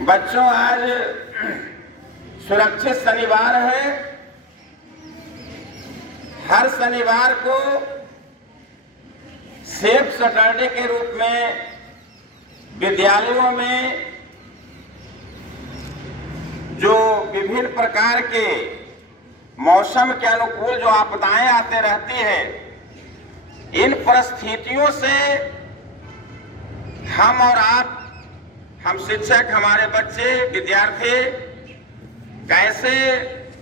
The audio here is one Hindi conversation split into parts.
बच्चों, आज सुरक्षित शनिवार है। हर शनिवार को सेफ सैटरडे के रूप में विद्यालयों में जो विभिन्न प्रकार के मौसम के अनुकूल जो आपदाएं आते रहती है, इन परिस्थितियों से हम और आप, हम शिक्षक, हमारे बच्चे, विद्यार्थी कैसे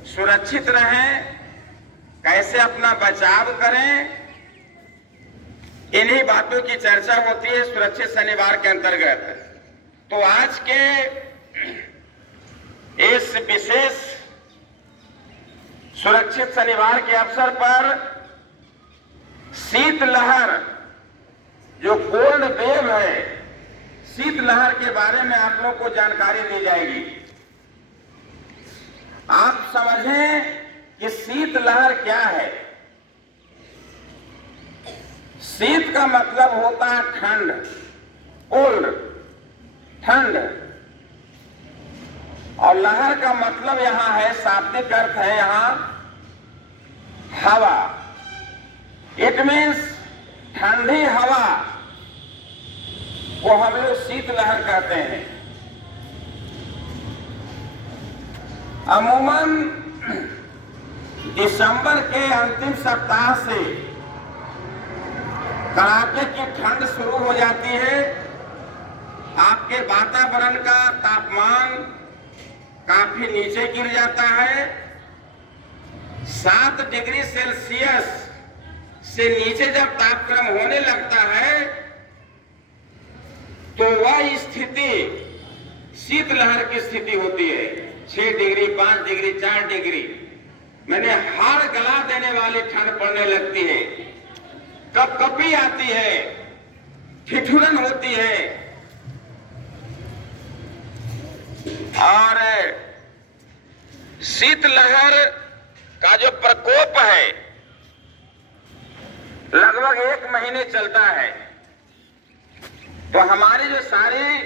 सुरक्षित रहें, कैसे अपना बचाव करें, इन्हीं बातों की चर्चा होती है सुरक्षित शनिवार के अंतर्गत। तो आज के इस विशेष सुरक्षित शनिवार के अवसर पर शीतलहर, जो कोल्ड वेव है, शीतलहर के बारे में आप लोगों को जानकारी दी जाएगी। आप समझें कि शीतलहर क्या है। शीत का मतलब होता है ठंड, कोल्ड, ठंड, और लहर का मतलब यहां है, शाब्दिक अर्थ है यहां हवा। इट मीन्स ठंडी हवा को हम लोग शीतलहर कहते हैं। अमूमन दिसंबर के अंतिम सप्ताह से कड़ाके की ठंड शुरू हो जाती है। आपके वातावरण का तापमान काफी नीचे गिर जाता है। 7 डिग्री सेल्सियस से नीचे जब तापक्रम होने लगता है तो वह स्थिति शीतलहर की स्थिति होती है। 6 डिग्री, 5 डिग्री, 4 डिग्री, मैंने हाड़ गला देने वाली ठंड पड़ने लगती है। कपकपी आती है, ठिठुरन होती है, और शीतलहर का जो प्रकोप है लगभग 1 महीने चलता है। तो हमारी जो सारी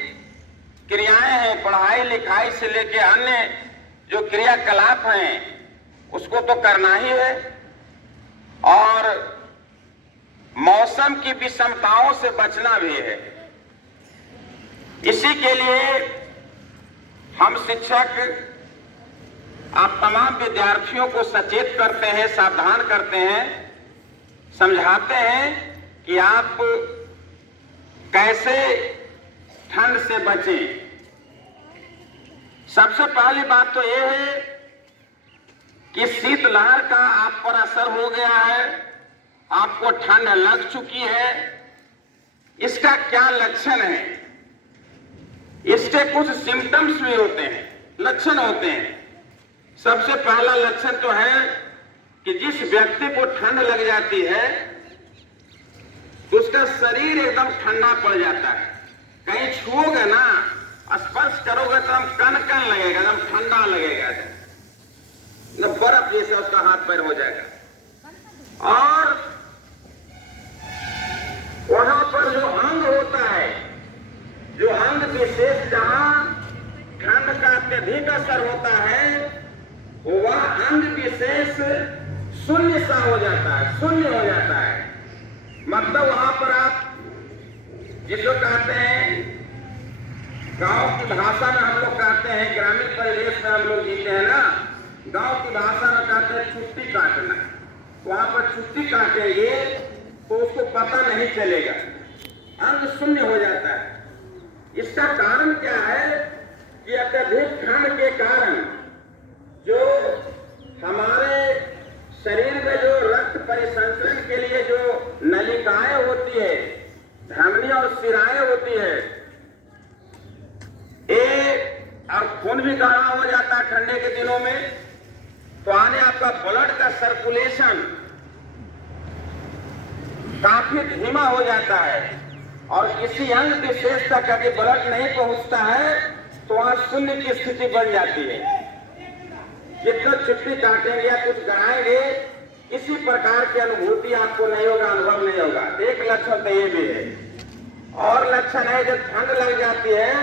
क्रियाएं हैं, पढ़ाई लिखाई से लेके अन्य जो क्रियाकलाप हैं, उसको तो करना ही है, और मौसम की विषमताओं से बचना भी है। इसी के लिए हम शिक्षक आप तमाम विद्यार्थियों को सचेत करते हैं, सावधान करते हैं, समझाते हैं कि आप कैसे ठंड से बचें। सबसे पहली बात तो यह है कि शीतलहर का आप पर असर हो गया है, आपको ठंड लग चुकी है। इसका क्या लक्षण है? इसके कुछ सिम्टम्स भी होते हैं, लक्षण होते हैं। सबसे पहला लक्षण तो है कि जिस व्यक्ति को ठंड लग जाती है उसका शरीर एकदम ठंडा पड़ जाता है। कहीं छुओगे ना, स्पर्श करोगे तो हम कन लगेगा, एकदम ठंडा लगेगा, एकदम बर्फ जैसा उसका हाथ पैर हो जाएगा। और वहां पर जो अंग होता है, जो अंग विशेष जहां ठंड का अत्यधिक असर होता है, वह अंग विशेष शून्य सा हो जाता है, शून्य हो जाता है। मतलब वहां पर आप जिसको कहते हैं, गांव की भाषा में हम लोग कहते हैं, ग्रामीण परिवेश में हम लोग जीते हैं ना, गांव की भाषा में कहते हैं छुट्टी काटना। वहां पर छुट्टी काटेंगे तो उसको पता नहीं चलेगा, अंग शून्य हो जाता है। इसका कारण क्या है कि अत्यधिक ठंड के कारण जो हमारे शरीर में जो रक्त परिसंचरण के लिए जो नलिकाएं होती है, धमनी और शिराएं होती है, और खून भी गाढ़ा हो जाता है ठंडे के दिनों में। तो आने आपका ब्लड का सर्कुलेशन काफी धीमा हो जाता है, और किसी अंग विशेष तक यदि ब्लड नहीं पहुंचता है तो वहां शून्य की स्थिति बन जाती है। जितना छुट्टी काटेंगे या कुछ गड़ाएंगे, इसी प्रकार की अनुभूति आपको नहीं होगा, अनुभव नहीं होगा। एक लक्षण तो ये भी है। और लक्षण है, जब ठंड लग जाती है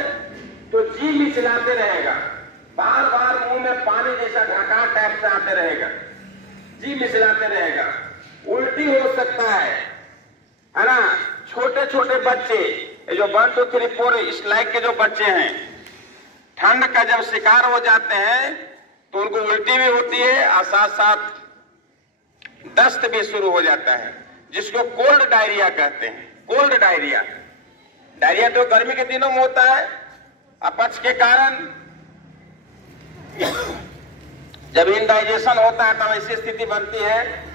तो जी मिचलाते रहेगा, बार बार मुंह में पानी जैसा ढकार टाइप से आते रहेगा, जी मिचलाते रहेगा, उल्टी हो सकता है ना। छोटे छोटे बच्चे, जो 1 2 3 4 इस लाइक के जो बच्चे हैं, ठंड का जब शिकार हो जाते हैं तो उनको उल्टी भी होती है और साथ साथ दस्त भी शुरू हो जाता है, जिसको कोल्ड डायरिया कहते हैं। कोल्ड डायरिया, डायरिया तो गर्मी के दिनों में होता है, अपच के कारण जब इनडाइजेशन होता है तब ऐसी स्थिति बनती है,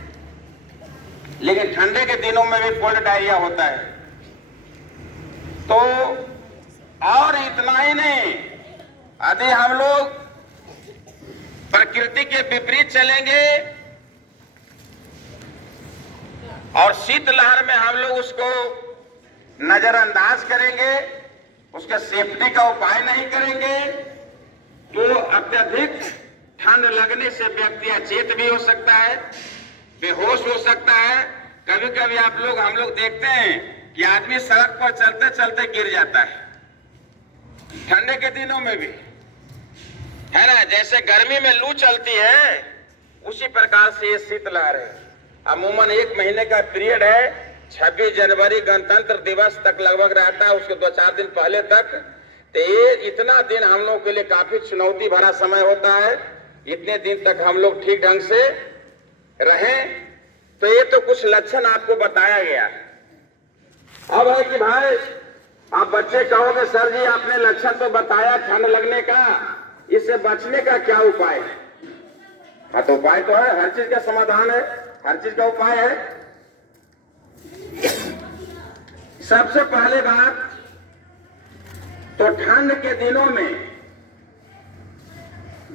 लेकिन ठंडे के दिनों में भी कोल्ड डायरिया होता है। तो और इतना ही नहीं, यदि हम लोग प्रकृति के विपरीत चलेंगे और शीतलहर में हम लोग उसको नजरअंदाज करेंगे, उसके सेफ्टी का उपाय नहीं करेंगे, तो अत्यधिक ठंड लगने से व्यक्ति अचेत भी हो सकता है, बेहोश हो सकता है। कभी कभी हम लोग देखते हैं कि आदमी सड़क पर चलते चलते गिर जाता है, ठंडे के दिनों में भी, है ना। जैसे गर्मी में लू चलती है, उसी प्रकार से ये शीतलहर है। अमूमन 1 महीने का पीरियड है, 26 जनवरी गणतंत्र दिवस तक लगभग रहता है, उसके 2-4 दिन पहले तक। तो ये इतना दिन हम लोग के लिए काफी चुनौती भरा समय होता है। इतने दिन तक हम लोग ठीक ढंग से रहें, तो ये तो कुछ लक्षण आपको बताया गया। अब है कि भाई आप बच्चे कहोगे सर जी आपने लक्षण तो बताया ठंड लगने का, इससे बचने का क्या उपाय है? हाँ, तो उपाय तो है, हर चीज का समाधान है, हर चीज का उपाय है। सबसे पहले बात तो ठंड के दिनों में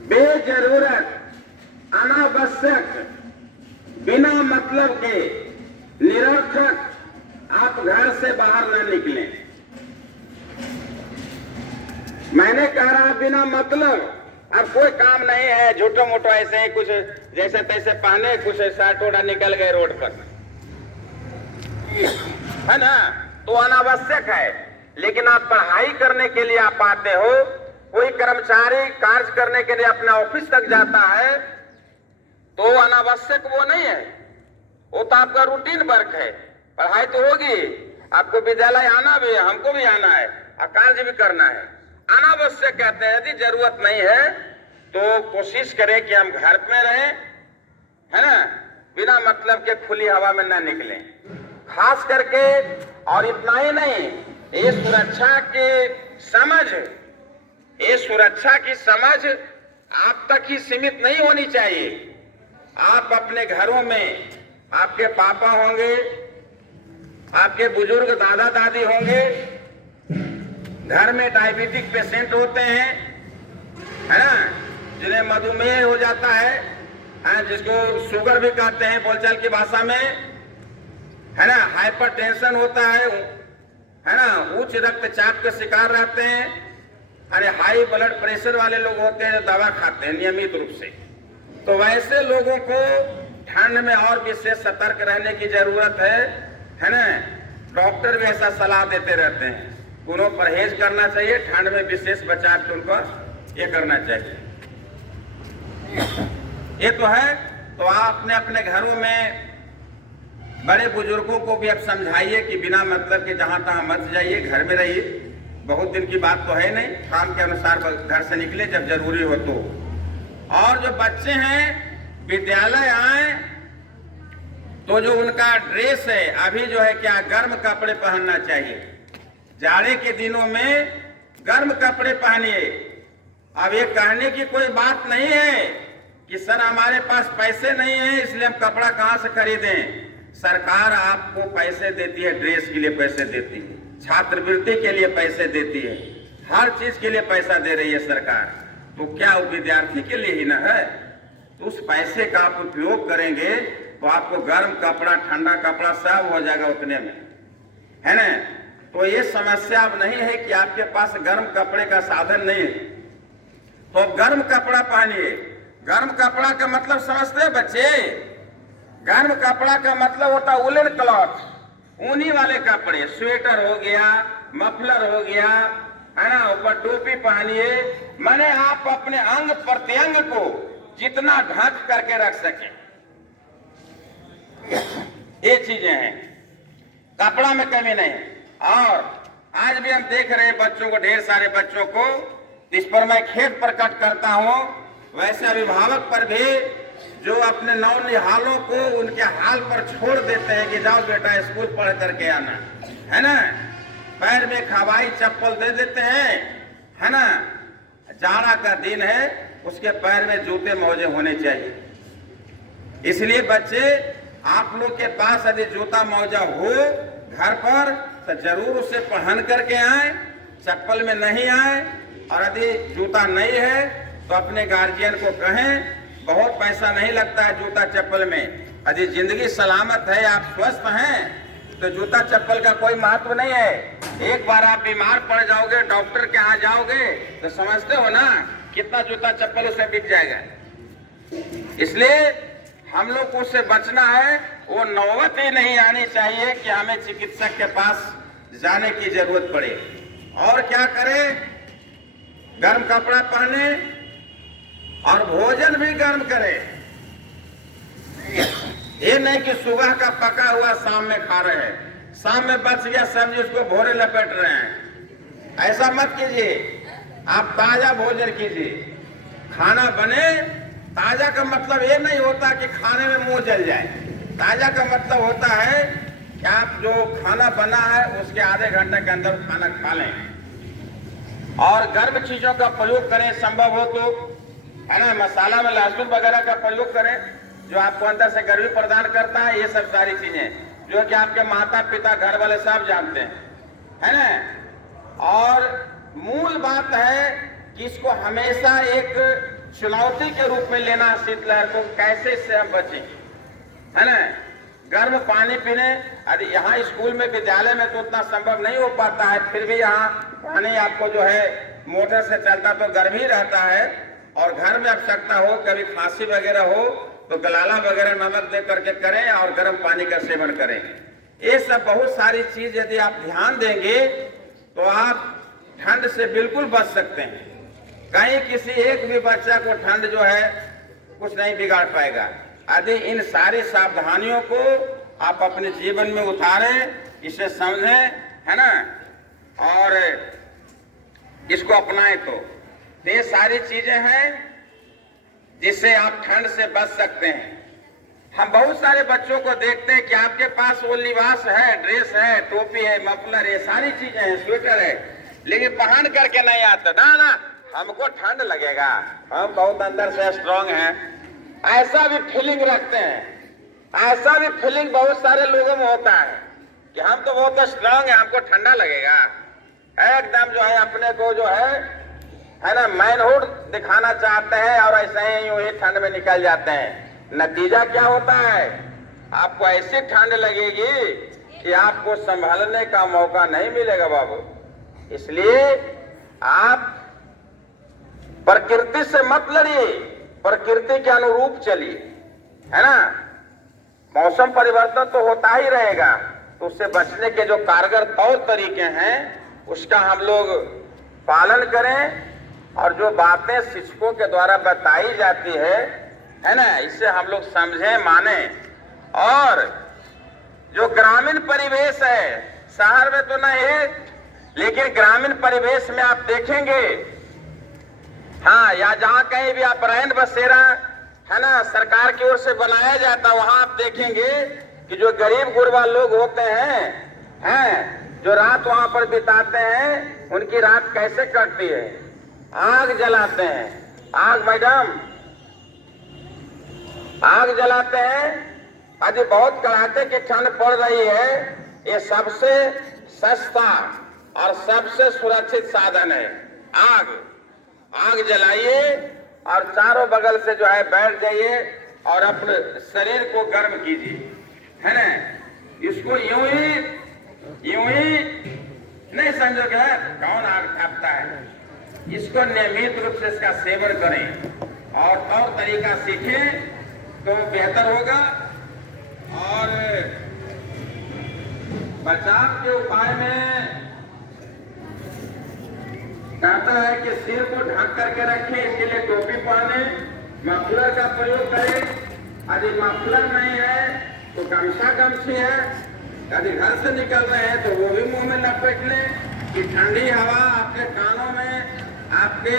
बेजरूरत, अनावश्यक, बिना मतलब के, निरर्थक आप घर से बाहर न निकलें। मैंने कह रहा बिना मतलब, अब कोई काम नहीं है, झूठो मोटो ऐसे ही कुछ जैसे तैसे पहने, कुछ शर्ट ओढ़ा निकल गए रोड पर, है ना, तो अनावश्यक है। लेकिन आप पढ़ाई करने के लिए आप आते हो, कोई कर्मचारी कार्य करने के लिए अपने ऑफिस तक जाता है, तो अनावश्यक वो नहीं है, वो तो आपका रूटीन वर्क है। पढ़ाई तो होगी, आपको विद्यालय आना भी है, हमको भी आना है, और कार्य भी करना है। अनावश्यक कहते हैं, यदि जरूरत नहीं है तो कोशिश करें कि हम घर में रहें, है ना, बिना मतलब के खुली हवा में ना निकलें, खास करके। और इतना ही नहीं, ये सुरक्षा की समझ आप तक ही सीमित नहीं होनी चाहिए। आप अपने घरों में, आपके पापा होंगे, आपके बुजुर्ग दादा दादी होंगे, घर में डायबिटिक पेशेंट होते हैं, है ना, जिन्हें मधुमेह हो जाता है, जिसको शुगर भी कहते हैं बोलचाल की भाषा में, है ना, हाइपरटेंशन होता है ना, उच्च रक्तचाप के शिकार रहते हैं, अरे हाई ब्लड प्रेशर वाले लोग होते हैं जो दवा खाते हैं नियमित रूप से। तो वैसे लोगों को ठंड में और विशेष सतर्क रहने की जरूरत है ना। डॉक्टर भी ऐसा सलाह देते रहते हैं, उन्हें परहेज करना चाहिए, ठंड में विशेष बचाव के उनको ये करना चाहिए। ये तो है। तो आप अपने घरों में बड़े बुजुर्गों को भी अब समझाइए कि बिना मतलब के जहां तहां मत जाइए, घर में रहिए। बहुत दिन की बात तो है नहीं, काम के अनुसार घर से निकले जब जरूरी हो तो। और जो बच्चे हैं विद्यालय आए तो जो उनका ड्रेस है, अभी जो है क्या गर्म कपड़े पहनना चाहिए। जाड़े के दिनों में गर्म कपड़े पहनिए। अब ये कहने की कोई बात नहीं है कि सर हमारे पास पैसे नहीं है इसलिए हम कपड़ा कहाँ से खरीदें। सरकार आपको पैसे देती है, ड्रेस के लिए पैसे देती है, छात्रवृत्ति के लिए पैसे देती है, हर चीज के लिए पैसा दे रही है सरकार। तो क्या वो विद्यार्थी के लिए ही ना है? तो उस पैसे का आप उपयोग करेंगे तो आपको गर्म कपड़ा, ठंडा कपड़ा सब हो जाएगा उतने में, है ना। तो ये समस्या अब नहीं है कि आपके पास गर्म कपड़े का साधन नहीं है, तो गर्म कपड़ा पहनिए। गर्म कपड़ा का मतलब समझते हैं बच्चे? गर्म कपड़ा का मतलब होता है वुलन क्लॉथ, ऊनी वाले कपड़े, स्वेटर हो गया, मफलर हो गया, है ना, ऊपर टोपी पहनिए, माने आप अपने अंग प्रत्यंग को जितना ढक करके रख सके, ये चीजें हैं। कपड़ा में कमी नहीं। और आज भी हम देख रहे हैं बच्चों को, ढेर सारे बच्चों को, इस पर मैं खेद प्रकट करता हूं। वैसे अभिभावक पर भी जो अपने नौनिहालों को उनके हाल पर छोड़ देते हैं कि जाओ बेटा स्कूल पढ़ करके आना, है ना, पैर में हवाई चप्पल दे देते हैं, है ना, जाड़ा का दिन है, उसके पैर में जूते मोजे होने चाहिए। इसलिए बच्चे, आप लोग के पास यदि जूता मोजा हो घर पर तो जरूर उसे पहन करके आए, चप्पल में नहीं आए। और यदि जूता नहीं है तो अपने गार्जियन को कहें, बहुत पैसा नहीं लगता है जूता चप्पल में। यदि जिंदगी सलामत है, आप स्वस्थ हैं, तो जूता चप्पल का कोई महत्व नहीं है। एक बार आप बीमार पड़ जाओगे, डॉक्टर के यहाँ जाओगे तो समझते हो ना कितना जूता चप्पल उसे बिक जाएगा। इसलिए हम लोग को उससे बचना है। वो नौबत ही नहीं आनी चाहिए कि हमें चिकित्सक के पास जाने की जरूरत पड़े। और क्या करें, गर्म कपड़ा पहने और भोजन भी गर्म करें। ये नहीं कि सुबह का पका हुआ शाम में खा रहे हैं, शाम में बच गया सब्जी उसको भोरे लपेट रहे हैं। ऐसा मत कीजिए, आप ताजा भोजन कीजिए। खाना बने, ताजा का मतलब ये नहीं होता कि खाने में मुंह जल जाए। ताजा का मतलब होता है कि आप जो खाना बना है उसके आधे घंटे के अंदर खाना खा लें। और गर्म चीजों का प्रयोग करें, संभव हो तो, है ना, मसाला में लहसुन वगैरह का प्रयोग करें जो आपको अंदर से गर्मी प्रदान करता है। ये सब सारी चीजें जो कि आपके माता पिता घर वाले सब जानते हैं, है ना। और मूल बात है कि इसको हमेशा एक चुनौती के रूप में लेना, शीतलहर को कैसे इससे हम बचें, है ना। गर्म पानी पीने, यदि यहाँ स्कूल में विद्यालय में तो उतना संभव नहीं हो पाता है, फिर भी यहाँ पानी आपको जो है मोटर से चलता तो गर्म ही रहता है। और घर में आवश्यकता हो, कभी खांसी वगैरह हो तो गलाला वगैरह नमक दे करके करें और गर्म पानी का सेवन करें। ये सब बहुत सारी चीज यदि आप ध्यान देंगे तो आप ठंड से बिल्कुल बच सकते हैं। कहीं किसी एक भी बच्चा को ठंड जो है कुछ नहीं बिगाड़ पाएगा यदि इन सारी सावधानियों को आप अपने जीवन में उतारें, इसे समझें, है ना, और इसको अपनाएं। तो ये सारी चीजें हैं जिससे आप ठंड से बच सकते हैं। हम बहुत सारे बच्चों को देखते हैं कि आपके पास वो लिबास है, ड्रेस है, टोपी है, मफलर है, सारी चीजें हैं, स्वेटर है, लेकिन पहन करके नहीं आते। ना, हमको ठंड लगेगा, हम बहुत अंदर से स्ट्रांग हैं, ऐसा भी फीलिंग रखते हैं। ऐसा भी फीलिंग बहुत सारे लोगों में होता है कि हम तो बहुत स्ट्रांग है, हमको ठंडा लगेगा। एकदम जो है अपने को जो है ना, मैनहुड दिखाना चाहते हैं और ऐसे ही यूं ही ठंड में निकल जाते हैं। नतीजा क्या होता है, आपको ऐसी ठंड लगेगी कि आपको संभालने का मौका नहीं मिलेगा बाबू। इसलिए आप प्रकृति से मत लड़िए, प्रकृति के अनुरूप चलिए, है ना। मौसम परिवर्तन तो होता ही रहेगा, तो उससे बचने के जो कारगर तौर तरीके हैं उसका हम लोग पालन करें। और जो बातें शिक्षकों के द्वारा बताई जाती है ना, इससे हम लोग समझें, माने। और जो ग्रामीण परिवेश है, शहर में तो नहीं, लेकिन ग्रामीण परिवेश में आप देखेंगे, हाँ, या जहाँ कहीं भी आप रैन बसेरा, है ना, सरकार की ओर से बनाया जाता, वहां आप देखेंगे कि जो गरीब गुरबा लोग होते हैं, जो रात वहां पर बिताते हैं, उनकी रात कैसे कटती है, आग जलाते हैं। आग, मैडम, आग जलाते हैं। यदि बहुत कड़ाके की ठंड पड़ रही है, ये सबसे सस्ता और सबसे सुरक्षित साधन है। आग जलाइए और चारों बगल से जो है बैठ जाइए और अपने शरीर को गर्म कीजिए, है ना। इसको यूं ही नहीं समझोगे कौन आग तापता है। इसको नियमित रूप से इसका सेवन करें और तौर तरीका सीखें तो बेहतर होगा। और बचाव के उपाय में कहता है कि सिर को ढक करके रखें, इसके लिए टोपी पहने, मफलर का प्रयोग करें। यदि मफलर नहीं है तो गमछी है। यदि घर से निकल रहे हैं तो वो भी मुंह में लपेट लें कि ठंडी हवा आपके कानों में, आपके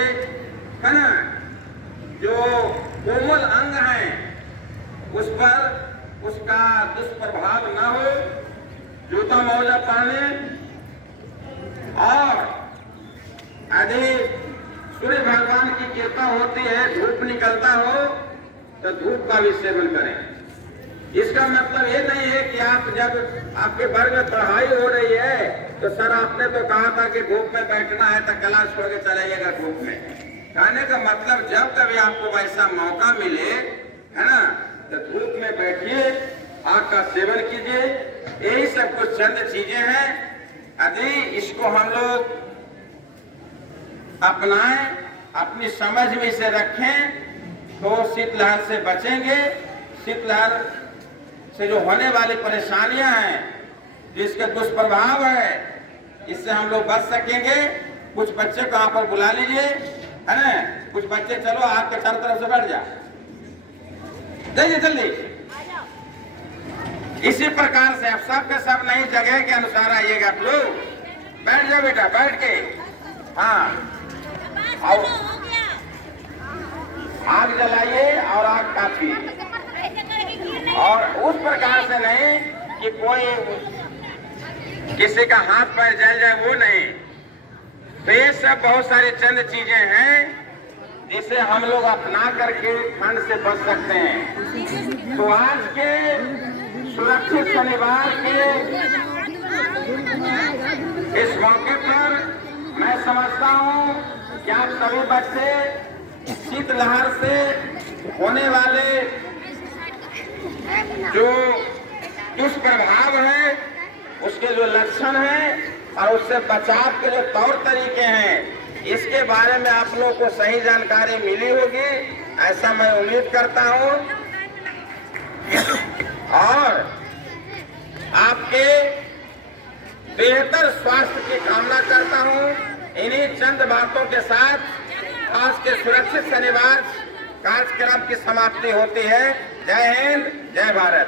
है ना जो कोमल अंग है उस पर उसका दुष्प्रभाव न हो। जूता मोजा पहने और यदि सूर्य भगवान की कृपा होती है, धूप निकलता हो तो धूप का भी सेवन करें। इसका मतलब ये नहीं है कि आप जब आपके वर्ग में पढ़ाई हो रही है तो सर आपने तो कहा था कि धूप में बैठना है तो क्लास छोड़ के चलाइएगा धूप में। कहने का मतलब जब कभी आपको वैसा मौका मिले, है ना, तो धूप में बैठिए, आग का सेवन कीजिए। यही सब कुछ चंद चीजें हैं। यदि इसको हम लोग अपनाएं, अपनी समझ में इसे रखें तो शीतलहर से बचेंगे। शीतलहर से जो होने वाली परेशानियां हैं, जिसके दुष्प्रभाव है, इससे हम लोग बच सकेंगे। कुछ बच्चे को यहाँ पर बुला लीजिए, है ना, कुछ बच्चे चलो आपके चारों तरफ से बैठ जा, जाइए जल्दी। इसी प्रकार से आप सब के सब नई जगह के अनुसार आइएगा। आप लोग बैठ जाओ बेटा, बैठ के, हाँ, और आग जलाइए और आग काफी, और उस प्रकार से नहीं कि कोई किसी का हाथ पैर जल जाए, वो नहीं। तो ये सब बहुत सारी चंद चीजें हैं जिसे हम लोग अपना करके ठंड से बच सकते हैं। तो आज के सुरक्षित शनिवार के इस मौके पर मैं समझता हूँ कि आप सभी बच्चे शीतलहर से होने वाले जो दुष्प्रभाव है, उसके जो लक्षण हैं और उससे बचाव के जो तौर तरीके हैं, इसके बारे में आप लोगों को सही जानकारी मिली होगी, ऐसा मैं उम्मीद करता हूं। और आपके बेहतर स्वास्थ्य की कामना करता हूं। इन्हीं चंद बातों के साथ आज के सुरक्षित शनिवार कार्यक्रम की समाप्ति होती है। जय हिंद, जय भारत।